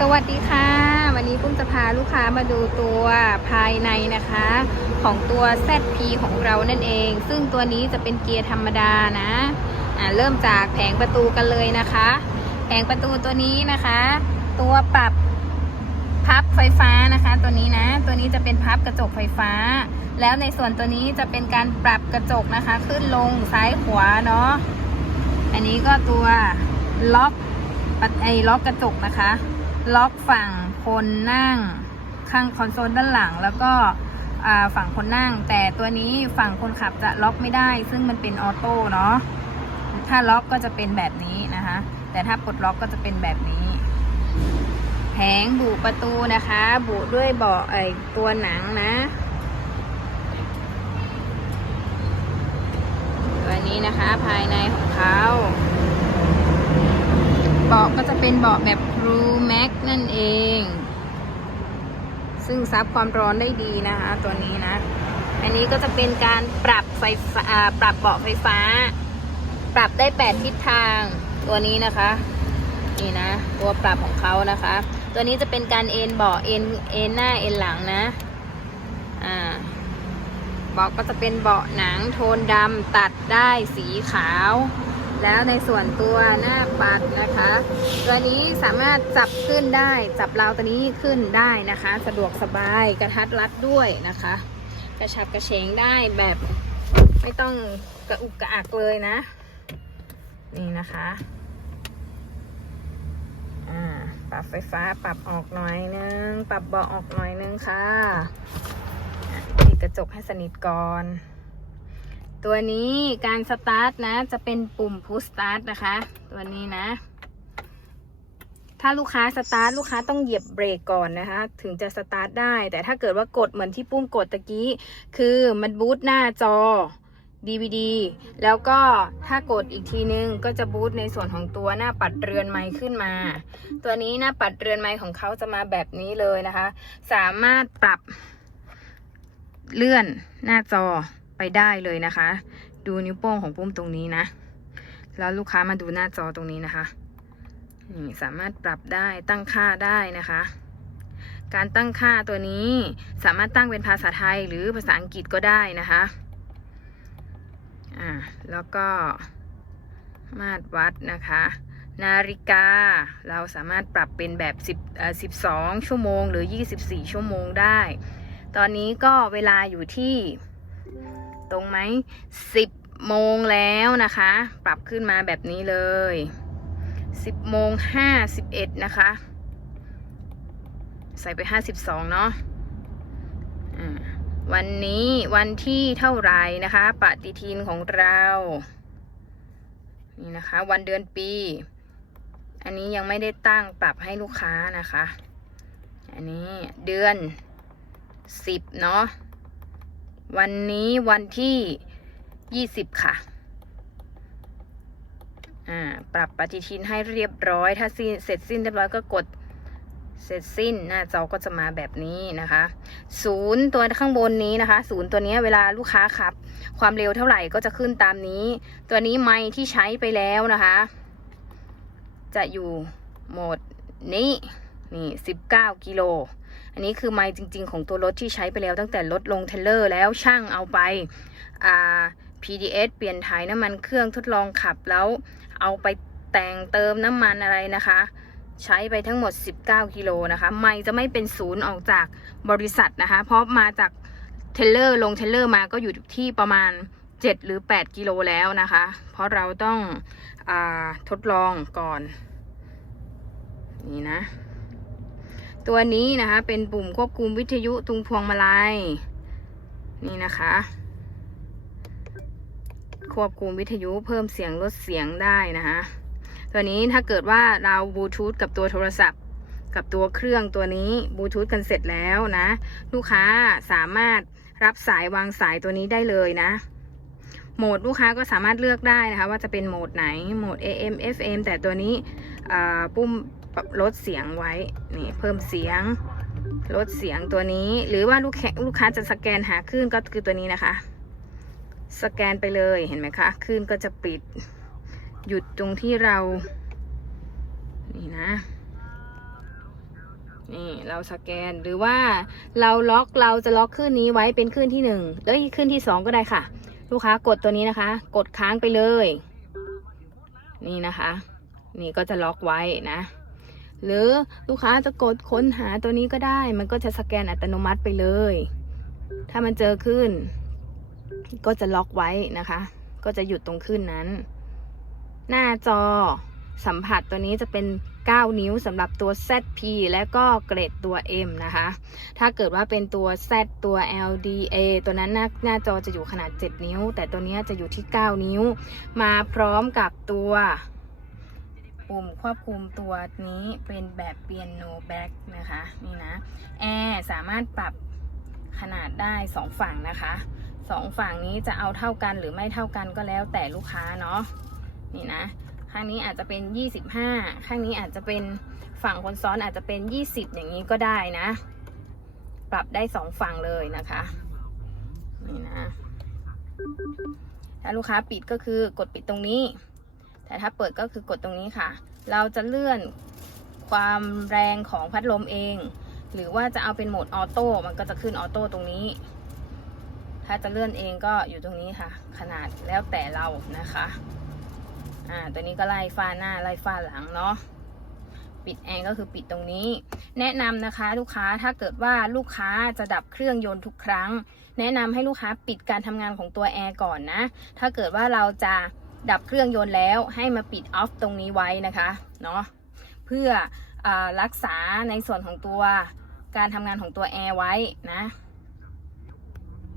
สวัสดีค่ะ วันนี้ปุ้มจะพาลูกค้ามาดูตัวภายในนะคะ ของตัว ZP ของเรานั่นเอง ซึ่งตัวนี้จะเป็นเกียร์ธรรมดานะอ่าเริ่มจากแผงประตูกันเลยนะคะ แผงประตูตัวนี้นะคะ ตัวปรับพับไฟฟ้านะคะ ตัวนี้นะ ตัวนี้จะเป็นพับกระจกไฟฟ้า แล้วในส่วนตัวนี้จะเป็นการปรับกระจกนะคะ ขึ้นลงซ้ายขวาเนาะอันนี้ก็ตัวล็อกไอ้ล็อกกระจกนะคะ ล็อกฝั่งคนนั่งข้างคอนโซลด้านหลัง แล้วก็ฝั่งคนนั่ง แต่ตัวนี้ฝั่งคนขับจะล็อกไม่ได้ ซึ่งมันเป็นออโต้เนาะถ้าล็อกก็จะเป็นแบบนี้นะคะ แต่ถ้าปลดล็อกก็จะเป็นแบบนี้ แผงบุประตูนะคะ บุด้วยเบาะไอตัวหนังนะตัวนี้นะคะภายในของเขาเบาะก็จะเป็นเบาะแบบครู แม็กนั่นเอง ซึ่งซับความร้อนได้ดีนะคะ ตัวนี้นะ อันนี้ก็จะเป็นการปรับไฟฟ้าปรับเบาะไฟฟ้า ปรับได้8ทิศทาง ตัวนี้นะคะ นี่นะ ตัวปรับของเขานะคะ ตัวนี้จะเป็นการเอ็นเบาะเอ็นเอ็นหน้าเอ็นหลังนะ อ่าเบาะก็จะเป็นเบาะหนังโทนดำตัดได้สีขาว แล้วในส่วนตัวหน้าปัดนะคะ ตัวนี้สามารถจับขึ้นได้จับราวตัวนี้ขึ้นได้นะคะ สะดวกสบายกระทัดรัดด้วยนะคะ กระชับกระเฉงได้แบบไม่ต้องกระอุกกระอักเลยนะ นี่นะคะอ่าปรับไฟฟ้าปรับออกหน่อยนึง ปรับเบาะออกหน่อยนึงค่ะปิดกระจกให้สนิทก่อน ตัวนี้การสตาร์ทนะ จะเป็นปุ่มพุชสตาร์ทนะคะ ตัวนี้นะ ถ้าลูกค้าสตาร์ทลูกค้าต้องเหยียบเบรกก่อนนะคะ ถึงจะสตาร์ทได้ แต่ถ้าเกิดว่ากดเหมือนที่ปุ้มกดตะกี้ คือมันบูตหน้าจอ DVD แล้วก็ถ้ากดอีกทีนึงก็จะบูตในส่วนของตัวหน้าปัดเรือนไม้ขึ้นมา ตัวนี้หน้าปัดเรือนไม้ของเขาจะมาแบบนี้เลยนะคะ สามารถปรับเลื่อนหน้าจอ ไปได้เลยนะคะ ดูนิ้วโป้งของปุ้มตรงนี้นะ แล้วลูกค้ามาดูหน้าจอตรงนี้นะคะนี่สามารถปรับได้ตั้งค่าได้นะคะ การตั้งค่าตัวนี้สามารถตั้งเป็นภาษาไทยหรือภาษาอังกฤษก็ได้นะคะอ่าแล้วก็มาตรวัดนะคะ นาฬิกาเราสามารถปรับเป็นแบบ10เอ่อ12 ชั่วโมง หรือ 24 ชั่วโมงได้ ตอนนี้ก็เวลาอยู่ที่ ตรงไหม10โมงแล้วนะคะ ปรับขึ้นมาแบบนี้เลย10โมง51นะคะ ใส่ไป52เนาะอ่าวันนี้วันที่เท่าไหรนะคะ ปฏิทินของเรา นี่นะคะ วันเดือนปี อันนี้ยังไม่ได้ตั้งปรับให้ลูกค้านะคะ อันนี้เดือนสิบเนาะ วันนี้วันที่ยี่สิบค่ะ อ่า ปรับปฏิทินให้เรียบร้อย ถ้าสิ้นเสร็จสิ้นเรียบร้อยก็กดเสร็จสิ้นหน้าจอก็จะมาแบบนี้นะคะศูนย์ตัวข้างบนนี้นะคะศูนย์ตัวนี้เวลาลูกค้าขับ ความเร็วเท่าไหร่ก็จะขึ้นตามนี้ ตัวนี้ไม้ที่ใช้ไปแล้วนะคะ จะอยู่โหมดนี้นี่สิบเก้ากิโล อันนี้คือไมล์จริง ๆ ของตัวรถที่ใช้ไปแล้วตั้งแต่รถลงเทลเลอร์แล้วช่างเอาไปอ่า PDS เปลี่ยนถ่ายน้ำมันเครื่องทดลองขับแล้วเอาไปแต่งเติมน้ำมันอะไรนะคะ ใช้ไปทั้งหมด 19 กิโลนะคะไม่จะไม่เป็นศูนย์ออกจากบริษัทนะคะเพราะมาจากเทลเลอร์ลงเทลเลอร์มาก็อยู่ที่ประมาณ 7 หรือ 8 กิโลแล้วนะคะ เพราะเราต้องอทดลองก่อน นี่นะ ตัวนี้นะคะ เป็นปุ่มควบคุมวิทยุตรงพวงมาลัย นี่นะคะ ควบคุมวิทยุเพิ่มเสียงลดเสียงได้นะคะตัวนี้ถ้าเกิดว่าเราบลูทูธกับตัวโทรศัพท์ กับตัวเครื่องตัวนี้บลูทูธกันเสร็จแล้วนะ ลูกค้าสามารถรับสายวางสายตัวนี้ได้เลยนะ โหมดลูกค้าก็สามารถเลือกได้นะคะ ว่าจะเป็นโหมดไหนโหมด AM FM แต่ตัวนี้ปุ้ม ปรับลดเสียงไว้นี่เพิ่มเสียง ลดเสียงตัวนี้ หรือว่าลูกแคลูกค้าจะสแกนหาคลื่นก็คือตัวนี้นะคะ สแกนไปเลยเห็นไหมคะคลื่นก็จะปิด หยุดตรงที่เรา นี่นะนี่เราสแกนหรือว่าเราล็อกเราจะล็อกขึ้นนี้ไว้เป็นขึ้นที่หนึ่งเอ้ยขึ้นที่สองก็ได้ค่ะ ลูกค้ากดตัวนี้นะคะ กดค้างไปเลย นี่นะคะ นี่ก็จะล็อกไว้นะ หรือลูกค้าจะกดค้นหาตัวนี้ก็ได้ มันก็จะสแกนอัตโนมัติไปเลย ถ้ามันเจอขึ้น ก็จะล็อกไว้นะคะ ก็จะหยุดตรงขึ้นนั้น หน้าจอสัมผัสตัวนี้จะเป็น 9 นิ้วสำหรับตัว ZP และก็เกรดตัว M นะคะ ถ้าเกิดว่าเป็นตัว Z ตัว LDA ตัวนั้นหน้าหน้าจอจะอยู่ขนาด 7 นิ้ว แต่ตัวนี้จะอยู่ที่ 9 นิ้ว มาพร้อมกับตัว ปุ่มควบคุมตัวนี้เป็นแบบเปียโนแบ็กนะคะนี่นะแอร์สามารถปรับขนาดได้ 2 ฝั่งนะคะสองฝั่งนี้จะเอาเท่ากันหรือไม่เท่ากันก็แล้วแต่ลูกค้าเนาะนี่นะข้างนี้อาจจะเป็น 25 ข้างนี้อาจจะเป็นฝั่งคนซ้อนอาจจะเป็น 20 อย่างนี้ก็ได้นะ ปรับได้สองฝั่งเลยนะคะนี่นะถ้าลูกค้าปิดก็คือกดปิดตรงนี้ แต่ถ้าเปิดก็คือกดตรงนี้ค่ะ เราจะเลื่อนความแรงของพัดลมเอง หรือว่าจะเอาเป็นโหมดออโต้มันก็จะขึ้นออโต้ตรงนี้ ถ้าจะเลื่อนเองก็อยู่ตรงนี้ค่ะ ขนาดแล้วแต่เรานะคะอ่าตัวนี้ก็ไล่ฝ้าหน้าไล่ฝ้าหลังเนาะปิดแอร์ก็คือปิดตรงนี้ แนะนำนะคะลูกค้าถ้าเกิดว่าลูกค้าจะดับเครื่องยนต์ทุกครั้ง แนะนำให้ลูกค้าปิดการทำงานของตัวแอร์ก่อนนะ ถ้าเกิดว่าเราจะ ดับเครื่องยนต์แล้วให้มาปิดออฟตรงนี้ไว้นะคะเนาะเพื่ออรักษาในส่วนของตัวการทำงานของตัวแอร์ไว้นะ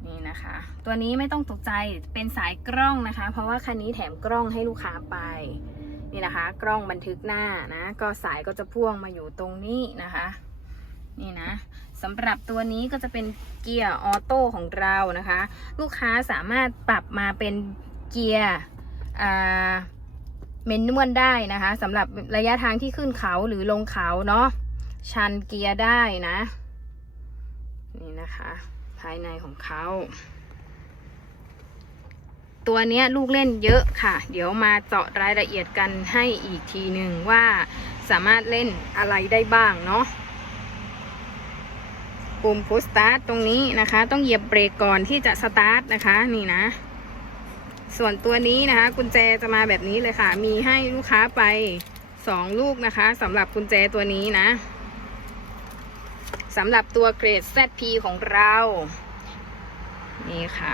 นี่นะคะ ตัวนี้ไม่ต้องตกใจเป็นสายกล้องนะคะ เพราะว่าคันนี้แถมกล้องให้ลูกค้าไปนี่นะคะ กล้องบันทึกหน้านะก็สายก็จะพ่วงมาอยู่ตรงนี้นะคะนี่นะสำหรับตัวนี้ก็จะเป็นเกียร์ออโต้ของเรานะคะ ลูกค้าสามารถปรับมาเป็นเกียร์ เมนนวลได้นะคะสำหรับระยะทางที่ขึ้นเขาหรือลงเขาเนาะชันเกียร์ได้นะ นี่นะคะ ภายในของเขาตัวเนี้ยลูกเล่นเยอะค่ะ เดี๋ยวมาเจาะรายละเอียดกันให้อีกทีหนึ่งว่าสามารถเล่นอะไรได้บ้างเนาะปุ่มพุชสตาร์ทตรงนี้นะคะ ต้องเหยียบเบรกก่อนที่จะสตาร์ทนะคะ นี่นะ ส่วนตัวนี้นะคะ กุญแจจะมาแบบนี้เลยค่ะ มีให้ลูกค้าไปสองลูกนะคะสำหรับกุญแจตัวนี้นะสำหรับตัวเกรด ZP ของเรา นี่ค่ะ